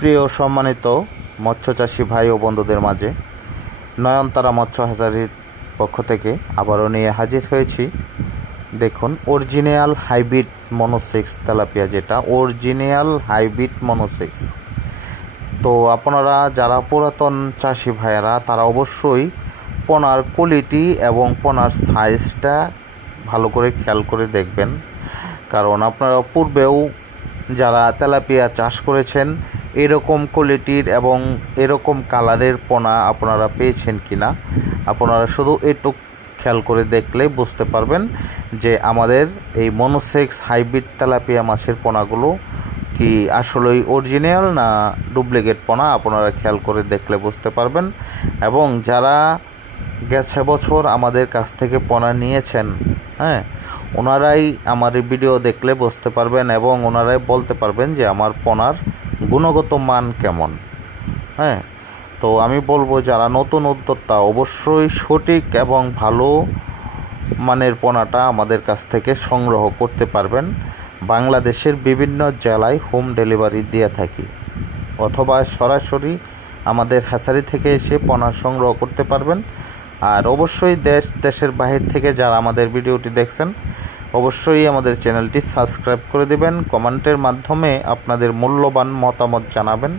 প্রিয় সম্মানিত মৎস্যচাষী ভাই ও বন্ধুদের মাঝে নয়নতারা মৎস্য হ্যাচারির পক্ষ থেকে আবারও নিয়ে হাজির হয়েছি। দেখুন, অরিজিনাল হাইব্রিড মনোসেক্স তেলাপিয়া, যেটা অরিজিনাল হাইব্রিড মনোসেক্স। তো আপনারা যারা পুরাতন চাষি ভাইয়েরা তারা অবশ্যই পোনার কোয়ালিটি এবং পোনার সাইজটা ভালো করে খেয়াল করে দেখবেন, কারণ আপনারা পূর্বেও যারা তেলাপিয়া চাষ করেছেন এরকম কোয়ালিটির এবং এরকম কালারের পোনা আপনারা পেয়েছেন কিনা, আপনারা শুধু একটু খেয়াল করে দেখলে বুঝতে পারবেন যে আমাদের এই মনোসেক্স হাইব্রিড তেলাপিয়া মাছের পোনাগুলো কি আসলেই অরিজিনাল না ডুপ্লিকেট পোনা, আপনারা খেয়াল করে দেখলে বুঝতে পারবেন। এবং যারা গেছে বছর আমাদের কাছ থেকে পোনা নিয়েছেন, ওনারাই আমার এই ভিডিও দেখলে বুঝতে পারবেন এবং ওনারাই বলতে পারবেন যে আমার পোনার গুণগত মান কেমন। তো আমি বলবো যারা নতুন উদ্যোক্তা অবশ্যই সঠিক এবং ভালো মানের পোনাটা আমাদের কাছ থেকে সংগ্রহ করতে পারবেন। বাংলাদেশের বিভিন্ন জেলায় হোম ডেলিভারি দিয়ে থাকি, অথবা সরাসরি আমাদের হ্যাচারি থেকে এসে পোনা সংগ্রহ করতে পারবেন। আর অবশ্যই দেশের বাহির থেকে যারা আমাদের ভিডিওটি দেখছেন অবশ্যই আমাদের চ্যানেলটি সাবস্ক্রাইব করে দেবেন, কমেন্টের মাধ্যমে আপনাদের মূল্যবান মতামত জানাবেন।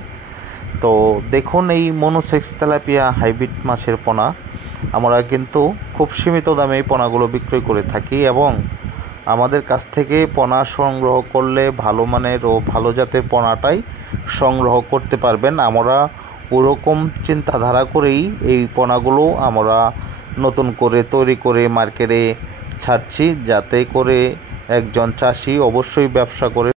তো দেখুন, এই মনোসেক্স তেলাপিয়া হাইব্রিড মাছের পোনা আমরা কিন্তু খুব সীমিত দামে এই পোনাগুলো বিক্রয় করে থাকি এবং আমাদের কাছ থেকে পোনা সংগ্রহ করলে ভালো মানের ও ভালো জাতের পোনাটাই সংগ্রহ করতে পারবেন। আমরা ওরকম চিন্তাধারা করেই এই পোনাগুলো আমরা নতুন করে তৈরি করে মার্কেটে ছাড়ছি, যাতে করে একজন চাষি অবশ্যই ব্যবসা করে